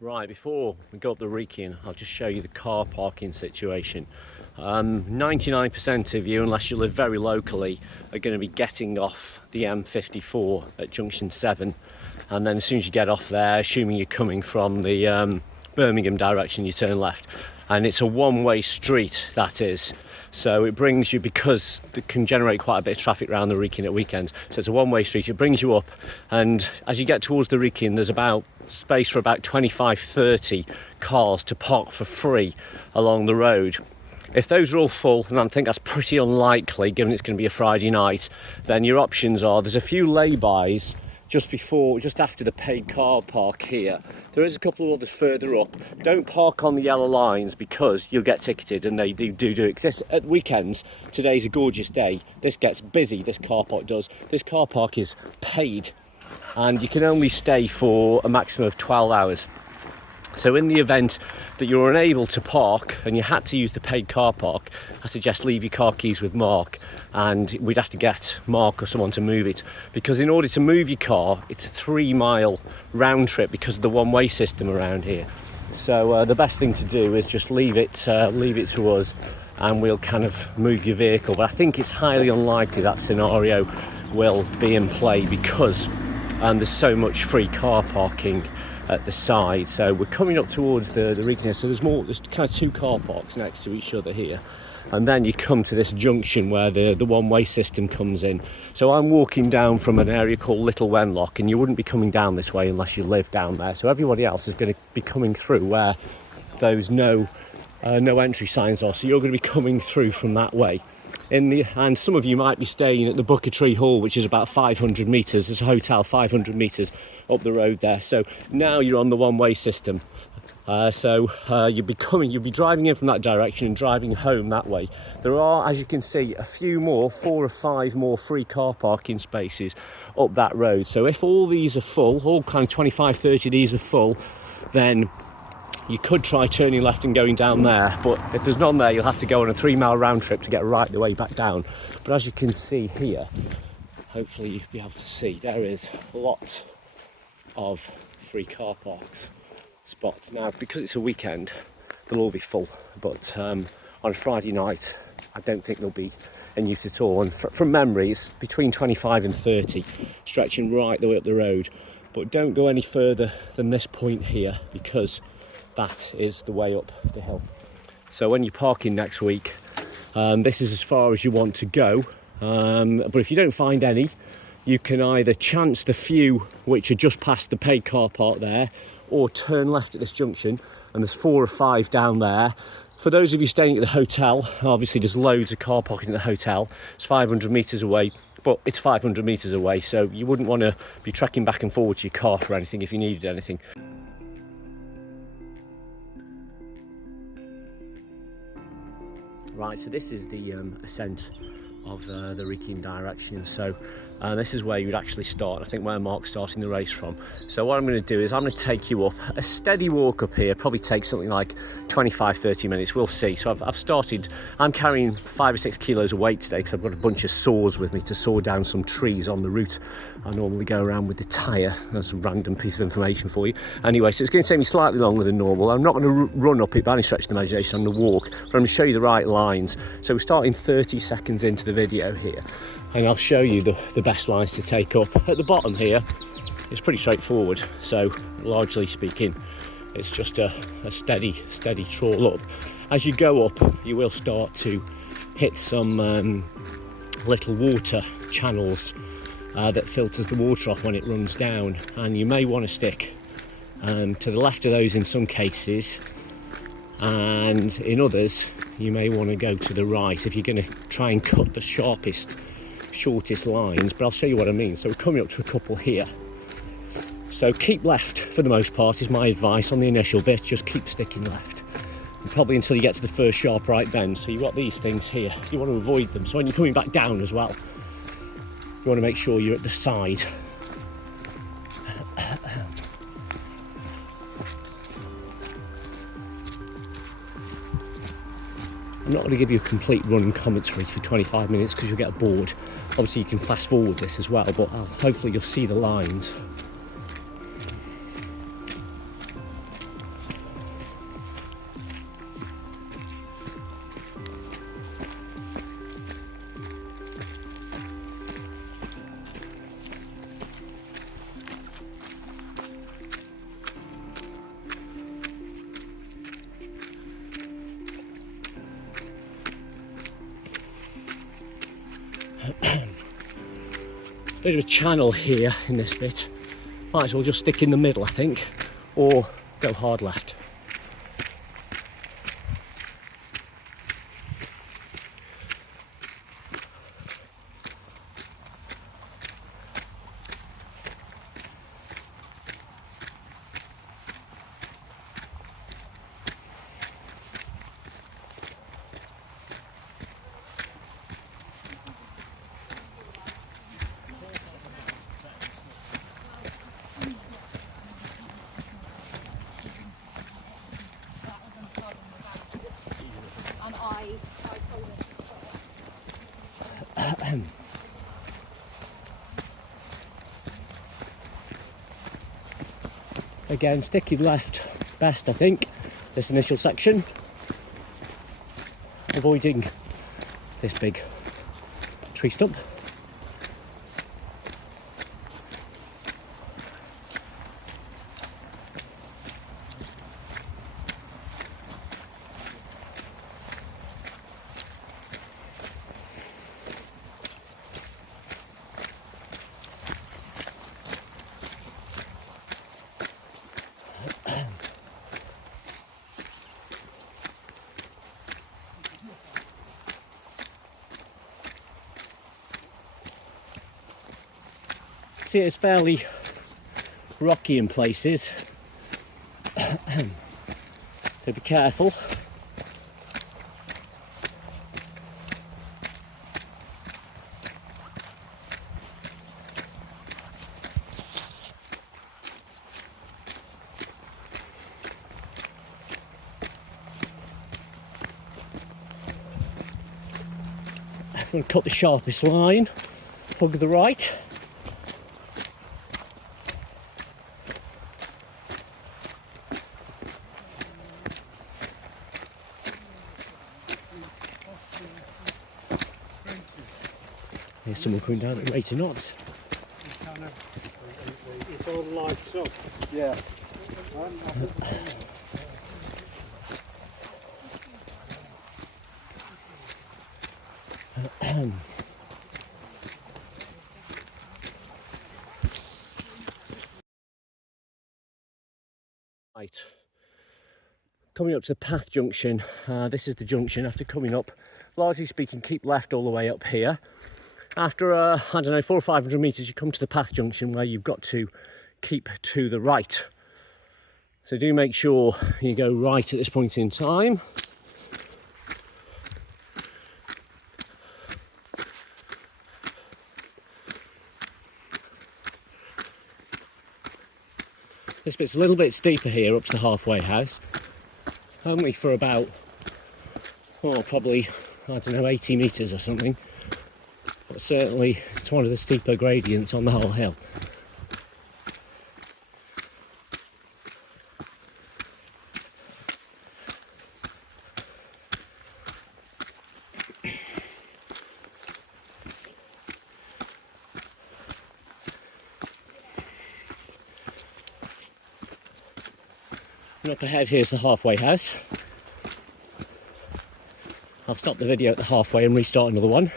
Right, before we go up the Wrekin, I'll just show you the car parking situation. 99% of you, unless you live very locally, are going to be getting off the M54 at junction 7, and then as soon as you get off there, assuming you're coming from the Birmingham direction, you turn left, and it's a one-way street, that is. So it brings you, because it can generate quite a bit of traffic around the Wrekin at weekends, so it's a one-way street. It brings you up, and as you get towards the Wrekin, there's about space for about 25-30 cars to park for free along the road. If those are all full, and I think that's pretty unlikely given it's going to be a Friday night, then your options are, there's a few lay-bys just after the paid car park here. There is a couple of others further up. Don't park on the yellow lines because you'll get ticketed, and they do it. Because at weekends, today's a gorgeous day. This gets busy, this car park does. This car park is paid, and you can only stay for a maximum of 12 hours. So in the event that you're unable to park and you had to use the paid car park, I suggest leave your car keys with Mark, and we'd have to get Mark or someone to move it, because in order to move your car, it's a 3-mile round trip because of the one-way system around here. So the best thing to do is just leave it to us, and we'll kind of move your vehicle. But I think it's highly unlikely that scenario will be in play because there's so much free car parking at the side. So we're coming up towards the Wrekin. So there's kind of 2 car parks next to each other here, and then you come to this junction where the one-way system comes in. So I'm walking down from an area called Little Wenlock, and you wouldn't be coming down this way unless you live down there. So everybody else is going to be coming through where those no entry signs are. So you're going to be coming through from that way. And some of you might be staying at the Booker Tree Hall, which is about 500 metres. There's a hotel 500 metres up the road there. So now you're on the one-way system. You'll be driving in from that direction and driving home that way. There are, as you can see, a few more, 4 or 5 more free car parking spaces up that road. So if all these are full, all kind of 25-30 of these are full, then you could try turning left and going down there, but if there's none there, you'll have to go on a 3-mile round trip to get right the way back down. But as you can see here, hopefully you'll be able to see, there is lots of free car parks spots. Now, because it's a weekend, they'll all be full, but on a Friday night, I don't think they'll be in use at all. And from memory, it's between 25 and 30, stretching right the way up the road. But don't go any further than this point here, because that is the way up the hill. So when you're parking next week, this is as far as you want to go. But if you don't find any, you can either chance the few which are just past the paid car park there, or turn left at this junction, and there's 4 or 5 down there. For those of you staying at the hotel, obviously there's loads of car parking at the hotel. It's 500 metres away, but it's 500 metres away, so you wouldn't want to be trekking back and forward to your car for anything if you needed anything. Right, so this is the ascent of the Wrekin direction. So this is where you would actually start, I think where Mark's starting the race from. So what I'm going to do is I'm going to take you up. A steady walk up here probably takes something like 25-30 minutes, we'll see. So I'm carrying 5 or 6 kilos of weight today because I've got a bunch of saws with me to saw down some trees on the route I normally go around with the tyre. That's a random piece of information for you. Anyway, so it's going to take me slightly longer than normal. I'm not going to run up it by any stretch of the imagination, I'm going to walk, but I'm going to show you the right lines. So we're starting 30 seconds into the video here, and I'll show you the best lines to take up. At the bottom here, it's pretty straightforward, so largely speaking, it's just a steady trawl up. As you go up, you will start to hit some little water channels that filters the water off when it runs down, and you may want to stick to the left of those in some cases, and in others you may want to go to the right if you're going to try and cut the shortest lines. But I'll show you what I mean. So we're coming up to a couple here, so keep left for the most part is my advice on the initial bit. Just keep sticking left, and probably until you get to the first sharp right bend. So you've got these things here, you want to avoid them. So when you're coming back down as well, you want to make sure you're at the side. I'm not going to give you a complete running commentary for 25 minutes because you'll get bored. Obviously you can fast forward this as well, but hopefully you'll see the lines. Bit of a channel here in this bit. Might as well just stick in the middle, I think, or go hard left. Again, sticking left best, I think, this initial section, avoiding this big tree stump. See, it's fairly rocky in places, so be careful. I'm going to cut the sharpest line, hug the right. There's someone coming down at 80 knots. It all lights up. Yeah. Right, coming up to the path junction. This is the junction. After coming up, largely speaking, keep left all the way up here. After I don't know, 400 or 500 meters, you come to the path junction where you've got to keep to the right. So do make sure you go right at this point in time. This bit's a little bit steeper here up to the halfway house. Only for about, probably, I don't know, 80 meters or something. But certainly it's one of the steeper gradients on the whole hill. And up ahead here's the halfway house. I'll stop the video at the halfway and restart another one.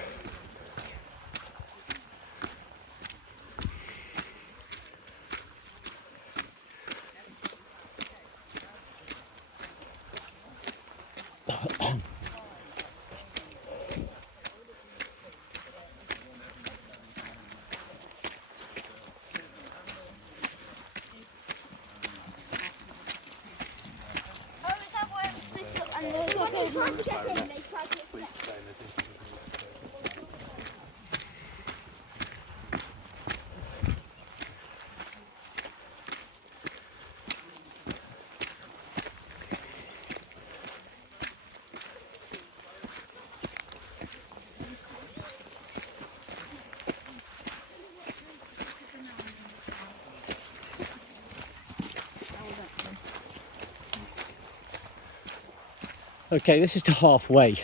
Okay, this is to halfway.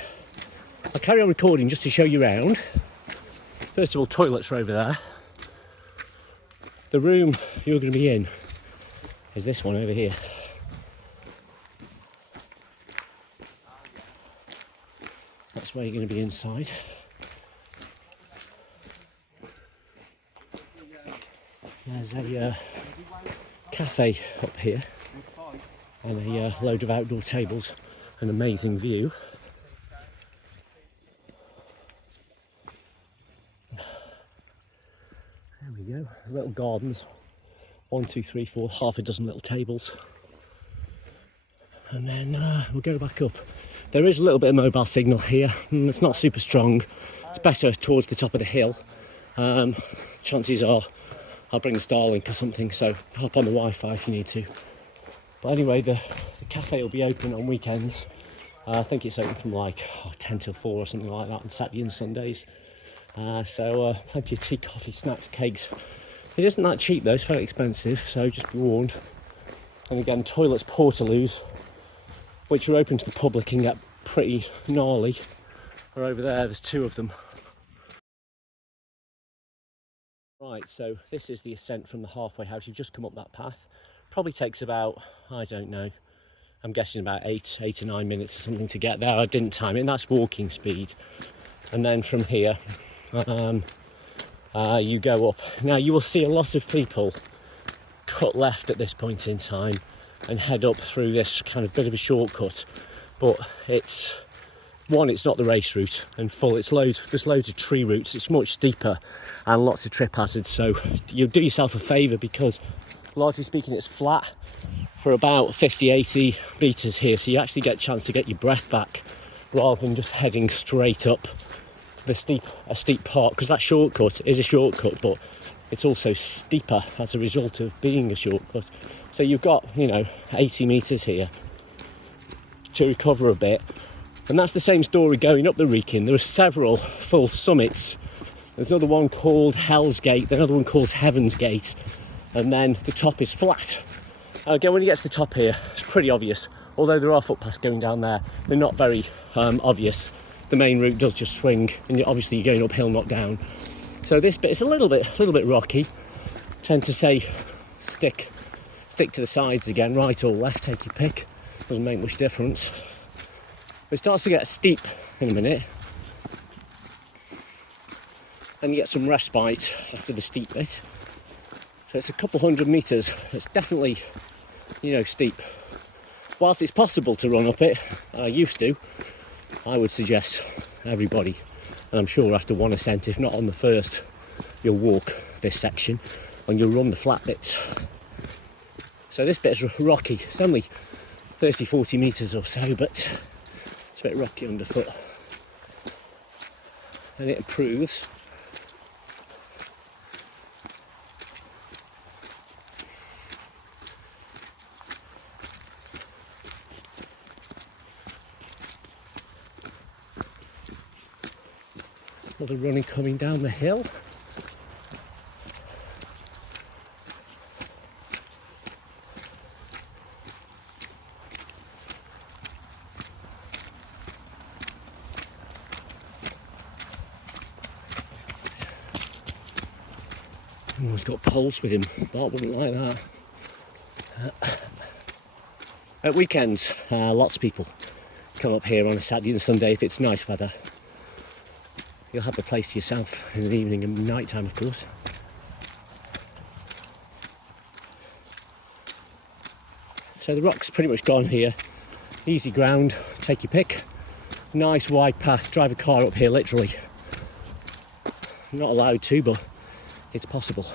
I'll carry on recording just to show you around. First of all, toilets are over there. The room you're going to be in is this one over here. That's where you're going to be inside. There's a cafe up here and a load of outdoor tables. An amazing view. There we go. Little gardens. 1, 2, 3, 4, half a dozen little tables. And then we'll go back up. There is a little bit of mobile signal here. It's not super strong. It's better towards the top of the hill. Chances are I'll bring a Starlink or something, so hop on the Wi-Fi if you need to. But anyway, the cafe will be open on weekends. I think it's open from like 10 till 4 or something like that on Saturday and Sundays. So plenty of tea, coffee, snacks, cakes. It isn't that cheap though, it's very expensive, so just be warned. And again, toilets, portaloos, which are open to the public and get pretty gnarly, are over there. There's 2 of them. Right, so this is the ascent from the halfway house. You've just come up that path. Probably takes about, I don't know, I'm guessing about 8 or 9 minutes or something to get there. I didn't time it, and that's walking speed. And then from here, you go up. Now you will see a lot of people cut left at this point in time and head up through this kind of bit of a shortcut, but it's not the race route, and there's loads of tree roots. It's much steeper and lots of trip hazards, so you'll do yourself a favour because largely speaking it's flat for about 50-80 metres here, so you actually get a chance to get your breath back rather than just heading straight up a steep part, because that shortcut is a shortcut, but it's also steeper as a result of being a shortcut. So you've got 80 metres here to recover a bit. And that's the same story going up the Wrekin. There are several full summits. There's another one called Hell's Gate, another one called Heaven's Gate, and then the top is flat. Again, when you get to the top here, it's pretty obvious. Although there are footpaths going down there, they're not very obvious. The main route does just swing, and obviously you're going uphill, not down. So this bit is a little bit rocky. I tend to say stick to the sides again, right or left, take your pick. Doesn't make much difference. It starts to get steep in a minute, and you get some respite after the steep bit. So it's a couple 100 metres. It's definitely, steep. Whilst it's possible to run up it, I used to, I would suggest everybody, and I'm sure after one ascent, if not on the first, you'll walk this section and you'll run the flat bits. So this bit is rocky. It's only 30-40 metres or so, but it's a bit rocky underfoot, and it improves. Another running coming down the hill. He's got poles with him. Bart wouldn't like that. At weekends, lots of people come up here on a Saturday and Sunday if it's nice weather. You'll have the place to yourself in the evening and night time, of course. So the rock's pretty much gone here. Easy ground, take your pick. Nice wide path, drive a car up here literally. Not allowed to, but it's possible.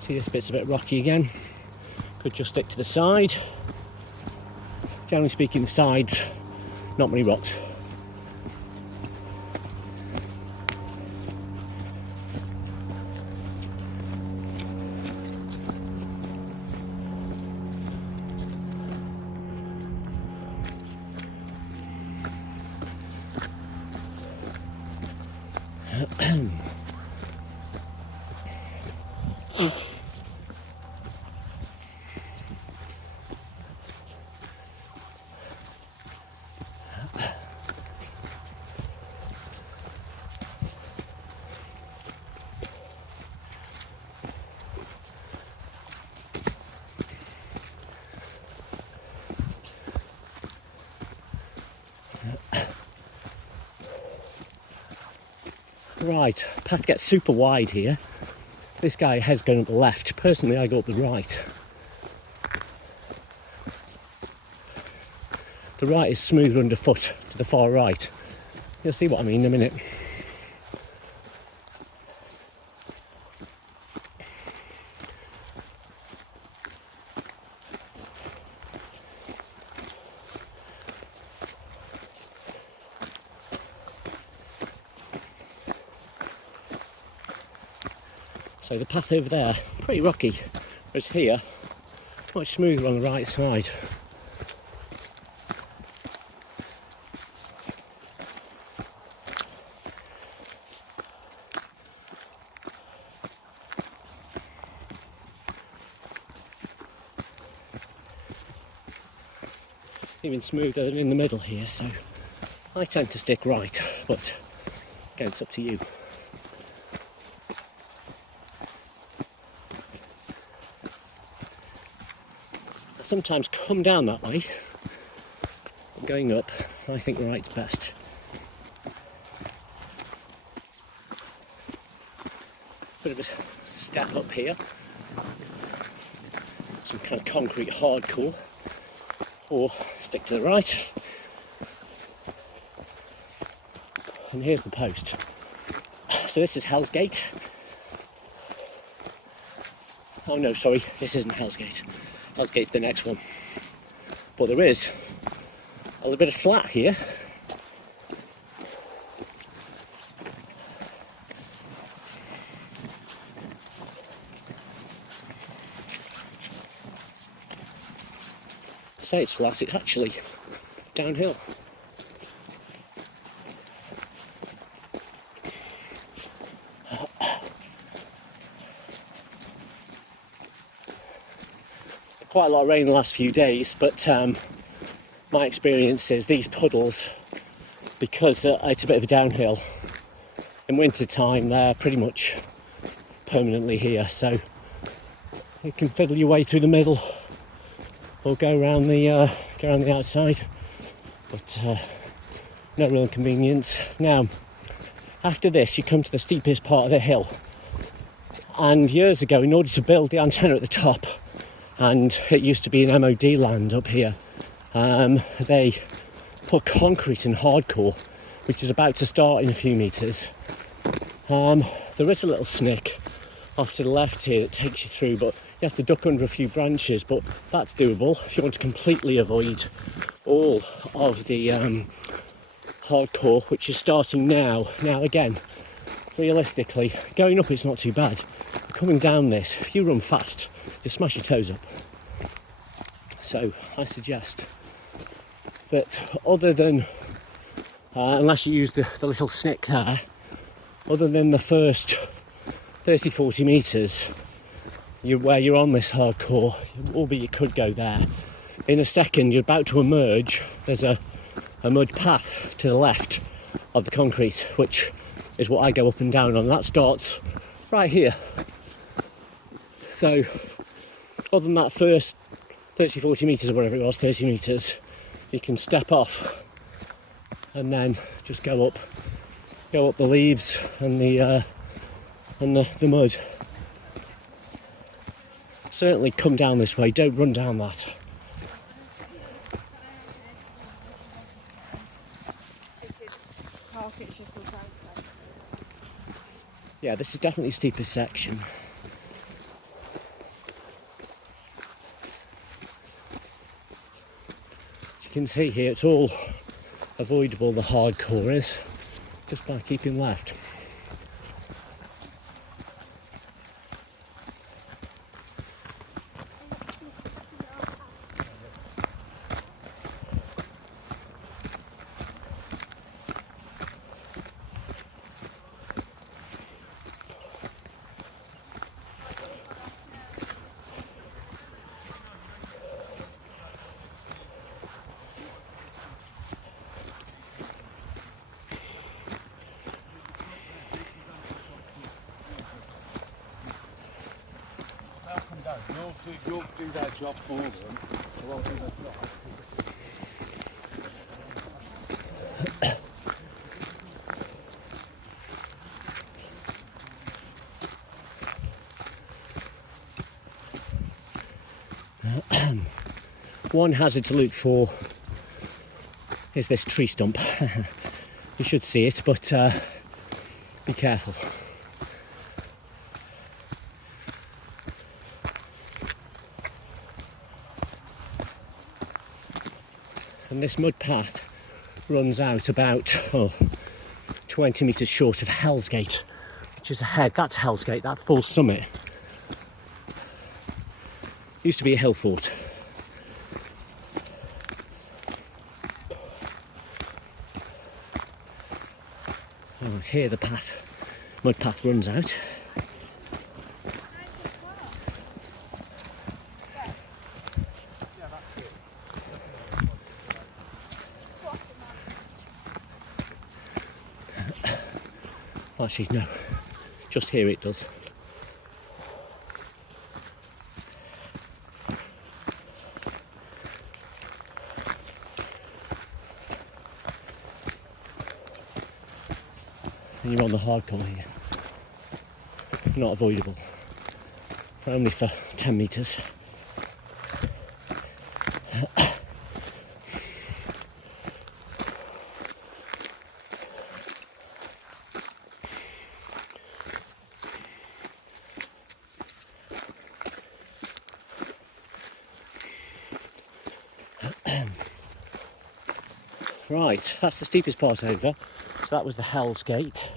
See, this bit's a bit rocky again. Could just stick to the side. Generally speaking, the sides, not many rocks. Right, path gets super wide here. This guy has gone up the left. Personally, I go up the right. The right is smoother underfoot to the far right. You'll see what I mean in a minute. So the path over there, pretty rocky, whereas here, much smoother on the right side. Even smoother than in the middle here, so I tend to stick right, but again, it's up to you. I sometimes come down that way, but going up, I think right's best. Bit of a step up here, some kind of concrete hardcore, or stick to the right. And here's the post. So this is Hell's Gate. Oh no, sorry, this isn't Hell's Gate. Hell's Gate's the next one. But there is a little bit of flat here. To say it's flat, it's actually downhill. Quite a lot of rain the last few days, but my experience is these puddles, because it's a bit of a downhill, in winter time they're pretty much permanently here, so you can fiddle your way through the middle or go around the outside, but no real inconvenience. Now, after this you come to the steepest part of the hill, and years ago, in order to build the antenna at the top, and it used to be an MOD land up here, they put concrete and hardcore, which is about to start in a few metres. There is a little snick off to the left here that takes you through, but you have to duck under a few branches, but that's doable if you want to completely avoid all of the hardcore, which is starting now. Now again, realistically, going up it's not too bad. Coming down this, if you run fast, you smash your toes up. So I suggest that other than, unless you use the little snick there, other than the first 30-40 metres where you're on this hardcore, albeit you could go there, in a second you're about to emerge, there's a mud path to the left of the concrete, which is what I go up and down on. That starts right here. So other than that first 30-40 metres or whatever it was, 30 metres, you can step off and then just go up the leaves and the mud. Certainly come down this way, don't run down that. Yeah, this is definitely the steepest section. You can see here it's all avoidable, the hardcore is, just by keeping left. you'll do their job for them. They won't do their job. One hazard to look for is this tree stump. You should see it, but be careful. And this mud path runs out about 20 metres short of Hell's Gate, which is ahead. That's Hell's Gate, that full summit. Used to be a hill fort. Oh, here the path, mud path runs out. Actually, no, just here it does. And you're on the hardcore here. Not avoidable. Only for 10 metres. Right, that's the steepest part over. So that was the Hell's Gate.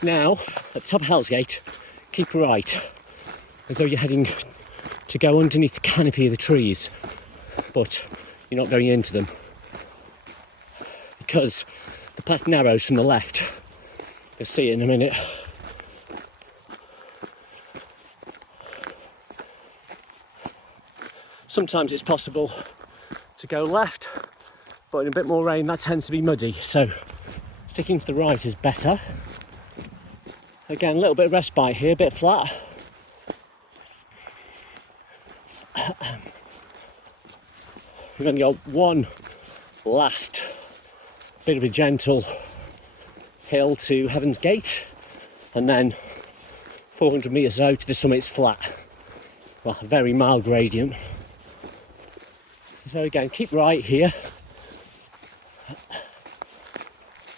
Now, at the top of Hell's Gate, keep right, as though you're heading to go underneath the canopy of the trees, but you're not going into them, because the path narrows from the left. You'll see it in a minute. Sometimes it's possible to go left, but in a bit more rain that tends to be muddy, so sticking to the right is better. Again, a little bit of respite here, a bit flat. We're going to go one last bit of a gentle hill to Heaven's Gate, and then 400 metres out to the summit's flat. Well, a very mild gradient. So again, keep right here.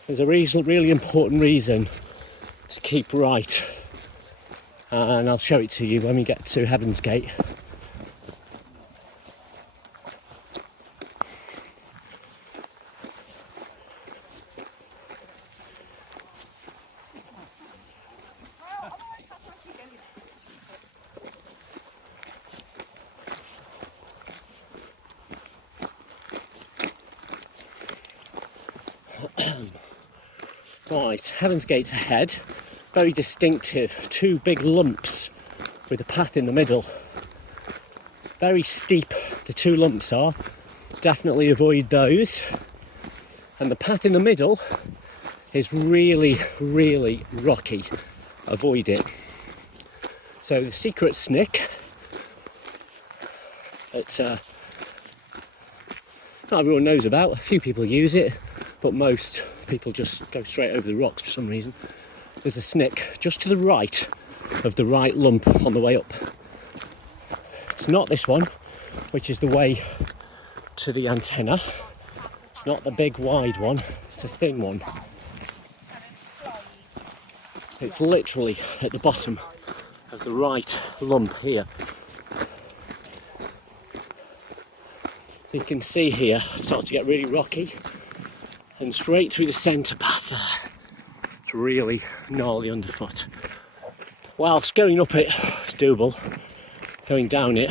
There's a really important reason to keep right, and I'll show it to you when we get to Heaven's Gate. Right, Heaven's Gate's ahead. Very distinctive, two big lumps with a path in the middle. Very steep, the two lumps are. Definitely avoid those. And the path in the middle is really rocky. Avoid it. So the secret snick that not everyone knows about. A few people use it, but most people just go straight over the rocks for some reason. There's a snick just to the right of the right lump on the way up. It's not this one, which is the way to the antenna. It's not the big wide one, it's a thin one. It's literally at the bottom of the right lump here. You can see here, it's starting to get really rocky, and straight through the centre path there. It's really gnarly underfoot. Whilst going up it, it's doable. Going down it,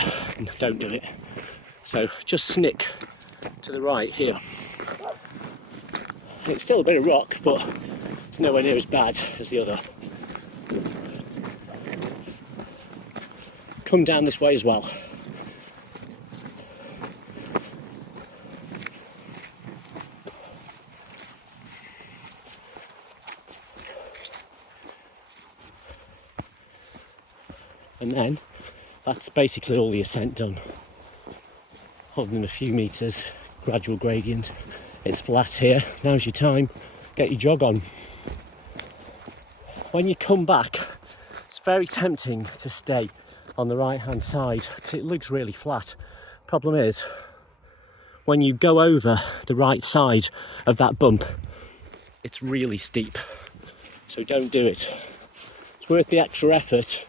don't do it. So just snick to the right here. It's still a bit of rock, but it's nowhere near as bad as the other. Come down this way as well. And then that's basically all the ascent done. Other than a few metres, gradual gradient. It's flat here. Now's your time. Get your jog on. When you come back, it's very tempting to stay on the right hand side because it looks really flat. Problem is, when you go over the right side of that bump, it's really steep. So don't do it. It's worth the extra effort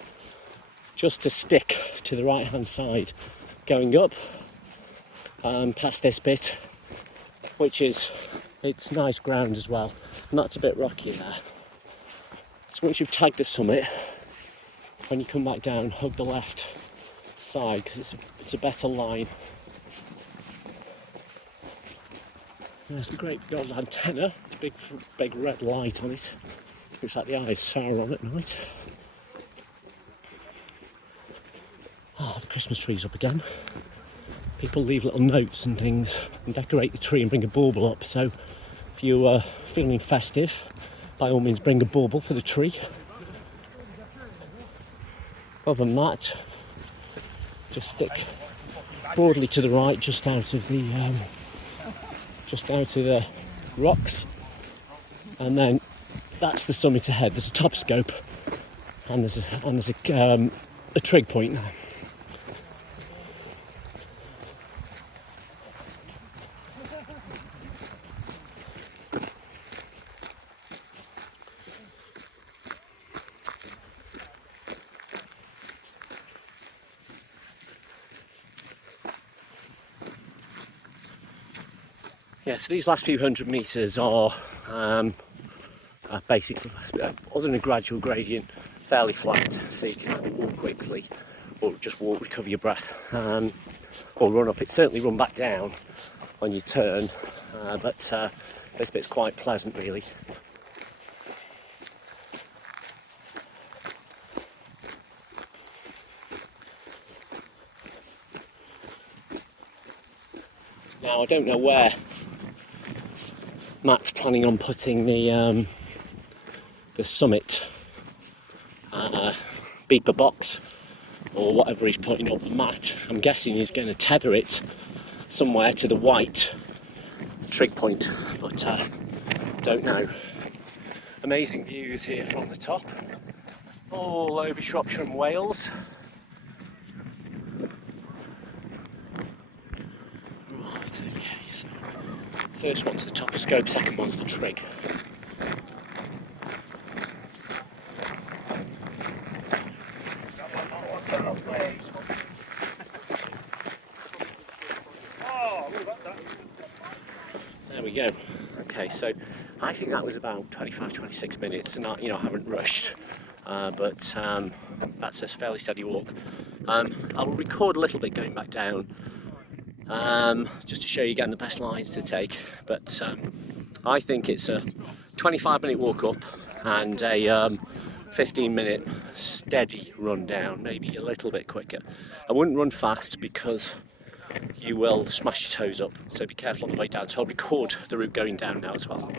just to stick to the right hand side going up past this bit, which is, it's nice ground as well, and that's a bit rocky there. So once you've tagged the summit, when you come back down, hug the left side because it's a better line. There's a great big old antenna. It's a big red light on it. Looks like the eye of Sauron at night. Oh, the Christmas tree's up again. People leave little notes and things and decorate the tree and bring a bauble up. So if you're feeling festive, by all means bring a bauble for the tree. Other than that, just stick broadly to the right, just out of the rocks, and then that's the summit ahead. There's a top scope, and there's a trig point now. Yeah, so these last few hundred metres are basically, other than a gradual gradient, fairly flat, so you can either walk quickly or just walk, recover your breath, or run up. It's certainly run back down on your turn, but this bit's quite pleasant really. Now I don't know where Matt's planning on putting the summit beeper box or whatever he's putting up the mat. I'm guessing he's going to tether it somewhere to the white trig point, but don't know. Amazing views here from the top, all over Shropshire and Wales. Right, okay, so first one's the top scope, second one's the trig. There we go. Okay, so I think that was about 25-26 minutes, and I haven't rushed, but that's a fairly steady walk. I'll record a little bit going back down, just to show you again the best lines to take, but I think it's a 25-minute walk up and a 15-minute steady run down, maybe a little bit quicker. I wouldn't run fast because you will smash your toes up, so be careful on the way down. So I'll record the route going down now as well.